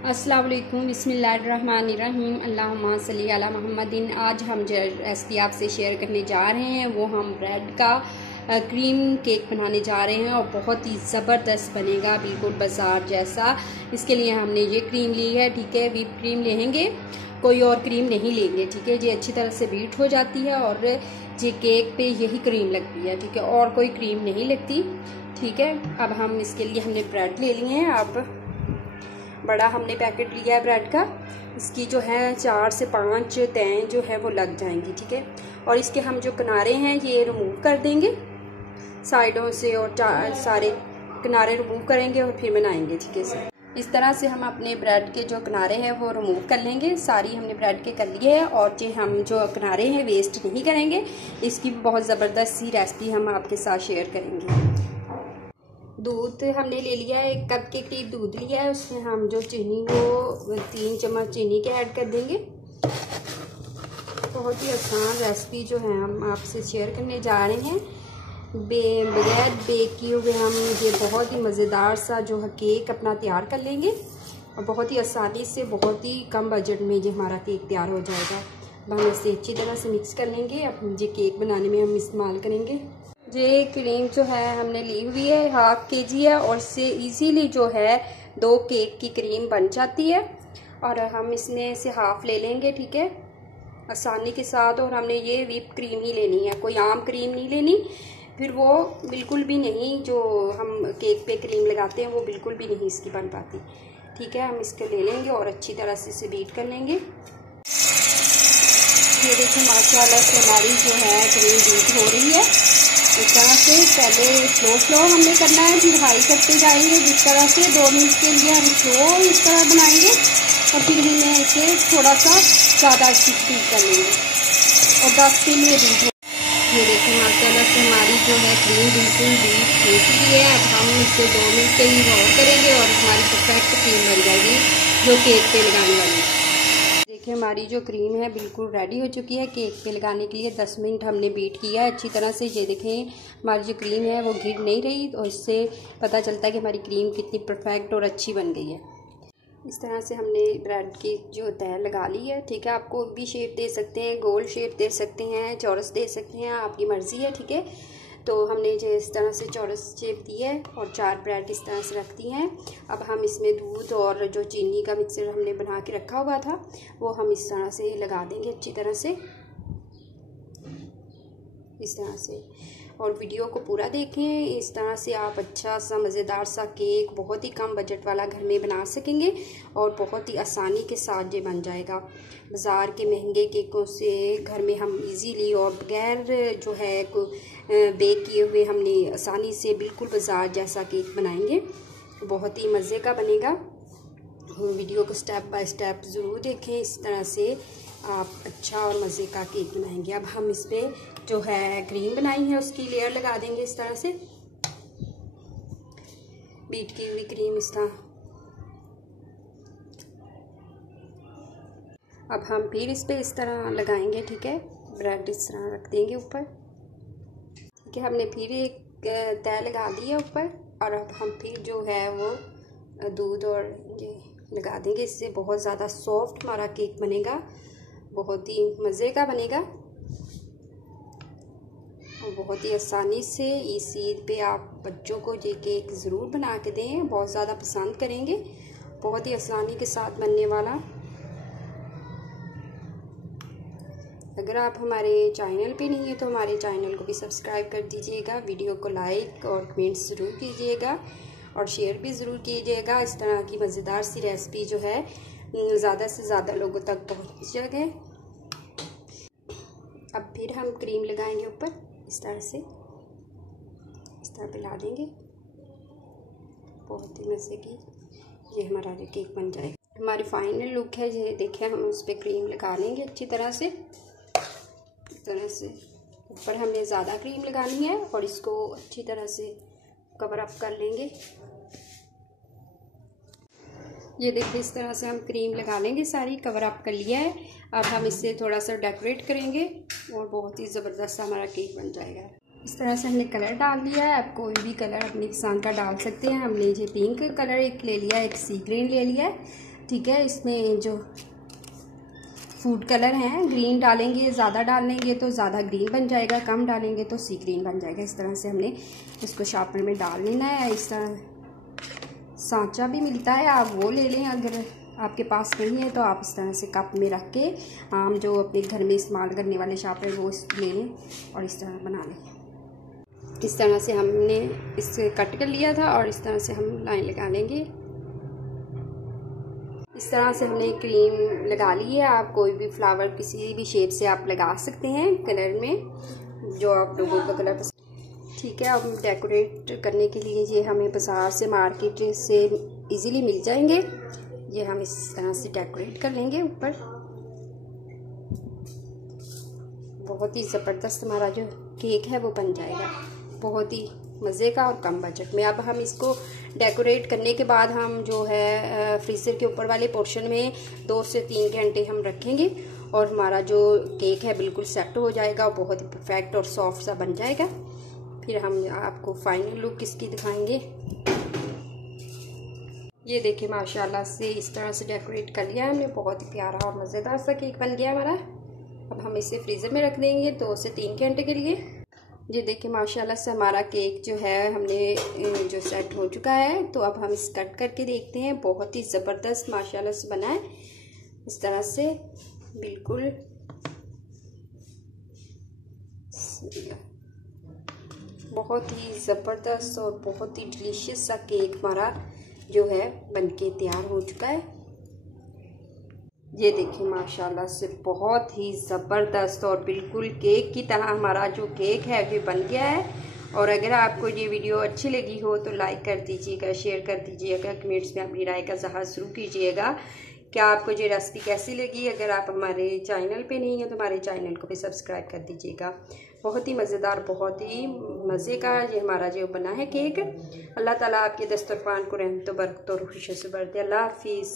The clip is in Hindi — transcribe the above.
अस्सलाम वालेकुम, बिस्मिल्लाहिर्रहमानिर्रहीम, अल्लाहुम्मा सल्ली अला मुहम्मदिन। आज हम जो रेसिपी आपसे शेयर करने जा रहे हैं वो हम ब्रेड का क्रीम केक बनाने जा रहे हैं और बहुत ही ज़बरदस्त बनेगा, बिल्कुल बाजार जैसा। इसके लिए हमने ये क्रीम ली है, ठीक है। व्हिप क्रीम लेंगे, कोई और क्रीम नहीं लेंगे, ठीक है। ये अच्छी तरह से बीट हो जाती है और ये केक पे यही क्रीम लगती है, ठीक है, और कोई क्रीम नहीं लगती, ठीक है। अब हम इसके लिए हमने ब्रेड ले लिए हैं। अब बड़ा हमने पैकेट लिया है ब्रेड का, इसकी जो है 4 से 5 तह जो है वो लग जाएंगी, ठीक है। और इसके हम जो किनारे हैं ये रिमूव कर देंगे साइडों से, और सारे किनारे रिमूव करेंगे और फिर बनाएंगे, ठीक है। इस तरह से हम अपने ब्रेड के जो किनारे हैं वो रिमूव कर लेंगे। सारी हमने ब्रेड के कर लिए हैं और जो हम जो किनारे हैं वेस्ट नहीं करेंगे। इसकी बहुत ज़बरदस्त सी रेसिपी हम आपके साथ शेयर करेंगे। दूध हमने ले लिया है, 1 कप के करीब दूध लिया है। उसमें हम जो चीनी वो 3 चम्मच चीनी के ऐड कर देंगे। बहुत ही आसान रेसिपी जो है हम आपसे शेयर करने जा रहे हैं। बगैर बेक किए हुए हम ये बहुत ही मज़ेदार सा जो है केक अपना तैयार कर लेंगे और बहुत ही आसानी से, बहुत ही कम बजट में ये हमारा केक तैयार हो जाएगा। अब हम इसे अच्छी तरह से मिक्स कर लेंगे। अब ये केक बनाने में हम इस्तेमाल करेंगे। ये क्रीम जो है हमने ली हुई है 1/2 kg है और इससे इजीली जो है 2 केक की क्रीम बन जाती है। और हम इसमें से हाफ ले लेंगे, ठीक है, आसानी के साथ। और हमने ये व्हिप क्रीम ही लेनी है, कोई आम क्रीम नहीं लेनी, फिर वो बिल्कुल भी नहीं जो हम केक पे क्रीम लगाते हैं वो बिल्कुल भी नहीं इसकी बन पाती, ठीक है। हम इसको ले लेंगे और अच्छी तरह से इसे बीट कर लेंगे। ये देखिए माशाल्लाह से हमारी जो है क्रीम बीट हो रही है। इस तरह से पहले स्लो हमने करना है, फिर हाई करते जाएंगे। जिस तरह से 2 मिनट के लिए हम स्लो इस तरह बनाएंगे और फिर हमें इसे थोड़ा सा ज़्यादा बीट कर लेंगे और 10 के लिए बीट। ये देखिए माशाल्लाह से हमारी जो है क्रीम बिल्कुल बीट हो चुकी है। अब हम इसे 2 मिनट के लिए और करेंगे और हमारी परफेक्ट क्रीम बन जाएगी जो केक पे लगाने वाली। देखिए हमारी जो क्रीम है बिल्कुल रेडी हो चुकी है केक पे लगाने के लिए। 10 मिनट हमने बीट किया है अच्छी तरह से। ये देखें हमारी जो क्रीम है वो गिर नहीं रही, तो इससे पता चलता है कि हमारी क्रीम कितनी परफेक्ट और अच्छी बन गई है। इस तरह से हमने ब्रेड की जो तह लगा ली है, ठीक है। आप कोई भी शेप दे सकते हैं, गोल शेप दे सकते हैं, चौरस दे सकते हैं, आपकी मर्ज़ी है, ठीक है। तो हमने जो इस तरह से चौरस शेप दी है और 4 ब्रेड इस तरह से रख दी हैं। अब हम इसमें दूध और जो चीनी का मिक्सर हमने बना के रखा हुआ था वो हम इस तरह से लगा देंगे अच्छी तरह से, इस तरह से। और वीडियो को पूरा देखें, इस तरह से आप अच्छा सा मज़ेदार सा केक बहुत ही कम बजट वाला घर में बना सकेंगे और बहुत ही आसानी के साथ ये बन जाएगा। बाज़ार के महंगे केकों से घर में हम इजीली और बगैर जो है बेक किए हुए हमने आसानी से बिल्कुल बाज़ार जैसा केक बनाएंगे, बहुत ही मज़े का बनेगा। वीडियो को स्टेप बाय स्टेप ज़रूर देखें, इस तरह से आप अच्छा और मज़े का केक बनाएंगे। अब हम इस पर जो है क्रीम बनाई है उसकी लेयर लगा देंगे इस तरह से, बीट की हुई क्रीम इस तरह। अब हम फिर इस पर इस तरह लगाएंगे, ठीक है। ब्रेड इस तरह रख देंगे ऊपर, ठीक है। हमने फिर एक तह लगा दी है ऊपर और अब हम फिर जो है वो दूध और ये लगा देंगे। इससे बहुत ज़्यादा सॉफ्ट हमारा केक बनेगा, बहुत ही मज़े का बनेगा और बहुत ही आसानी से इस ईद पे आप बच्चों को ये केक ज़रूर बना के दें, बहुत ज़्यादा पसंद करेंगे। बहुत ही आसानी के साथ बनने वाला। अगर आप हमारे चैनल पे नहीं है तो हमारे चैनल को भी सब्सक्राइब कर दीजिएगा, वीडियो को लाइक और कमेंट्स ज़रूर कीजिएगा और शेयर भी ज़रूर कीजिएगा। इस तरह की मज़ेदार सी रेसिपी जो है ज़्यादा से ज़्यादा लोगों तक पहुँच सके। अब फिर हम क्रीम लगाएंगे ऊपर इस तरह से, इस तरह पिला देंगे, बहुत ही मज़े की ये हमारा केक बन जाएगा। हमारी फाइनल लुक है ये, देखिए हम उस पर क्रीम लगा लेंगे अच्छी तरह से, इस तरह से। ऊपर हमने ज़्यादा क्रीम लगानी है और इसको अच्छी तरह से कवर अप कर लेंगे। ये देखिए इस तरह से हम क्रीम लगा लेंगे, सारी कवर अप कर लिया है। अब हम इससे थोड़ा सा डेकोरेट करेंगे और बहुत ही ज़बरदस्त हमारा केक बन जाएगा। इस तरह से हमने कलर डाल दिया है। आप कोई भी कलर अपनी पसंद का डाल सकते हैं। हमने ये पिंक कलर एक ले लिया, एक सी ग्रीन ले लिया है, ठीक है, इसमें जो फूड कलर हैं ग्रीन डालेंगे, ज़्यादा डालेंगे तो ज़्यादा ग्रीन बन जाएगा, कम डालेंगे तो सी ग्रीन बन जाएगा। इस तरह से हमने इसको शार्पनर में डाल लेना है। इस तरह सांचा भी मिलता है, आप वो ले लें, अगर आपके पास नहीं है तो आप इस तरह से कप में रख के आम जो अपने घर में इस्तेमाल करने वाले शार्पनर वो ले लें और इस तरह बना लें। इस तरह से हमने इसे कट कर लिया था और इस तरह से हम लाइन लगा लेंगे। इस तरह से हमने क्रीम लगा ली है। आप कोई भी फ्लावर किसी भी शेप से आप लगा सकते हैं कलर में, जो आप लोगों का कलर पसंद। ठीक है, अब डेकोरेट करने के लिए ये हमें बाज़ार से मार्केट से इजीली मिल जाएंगे। ये हम इस तरह से डेकोरेट कर लेंगे ऊपर। बहुत ही ज़बरदस्त हमारा जो केक है वो बन जाएगा, बहुत ही मज़े का और कम बजट में। अब हम इसको डेकोरेट करने के बाद हम जो है फ्रीज़र के ऊपर वाले पोर्शन में 2 से 3 घंटे हम रखेंगे और हमारा जो केक है बिल्कुल सेट हो जाएगा और बहुत ही परफेक्ट और सॉफ्ट सा बन जाएगा। फिर हम आपको फाइनल लुक इसकी दिखाएंगे। ये देखिए माशाल्लाह से इस तरह से डेकोरेट कर लिया है हमने, बहुत ही प्यारा और मज़ेदार सा केक बन गया हमारा। अब हम इसे फ्रीज़र में रख देंगे 2 से 3 घंटे के लिए। ये देखिए माशाल्लाह से हमारा केक जो है हमने जो सेट हो चुका है। तो अब हम इस कट करके देखते हैं, बहुत ही ज़बरदस्त माशाल्लाह से बना है। इस तरह से बिल्कुल बहुत ही ज़बरदस्त और बहुत ही डिलीशियस सा केक हमारा जो है बनके तैयार हो चुका है। ये देखिए माशाल्लाह से बहुत ही ज़बरदस्त और बिल्कुल केक की तरह हमारा जो केक है वो बन गया है। और अगर आपको ये वीडियो अच्छी लगी हो तो लाइक कर दीजिएगा, शेयर कर दीजिएगा, कमेंट्स में अपनी राय का इज़हार ज़रूर कीजिएगा। क्या आपको ये रेसिपी कैसी लगी? अगर आप हमारे चैनल पे नहीं है तो हमारे चैनल को भी सब्सक्राइब कर दीजिएगा। बहुत ही मज़ेदार, बहुत ही मज़े का ये हमारा जो बना है केक। अल्लाह ताला आपके दस्तरखान को रहमत व बरकत और खुशियों से भर दे। अल्लाह हाफिज़।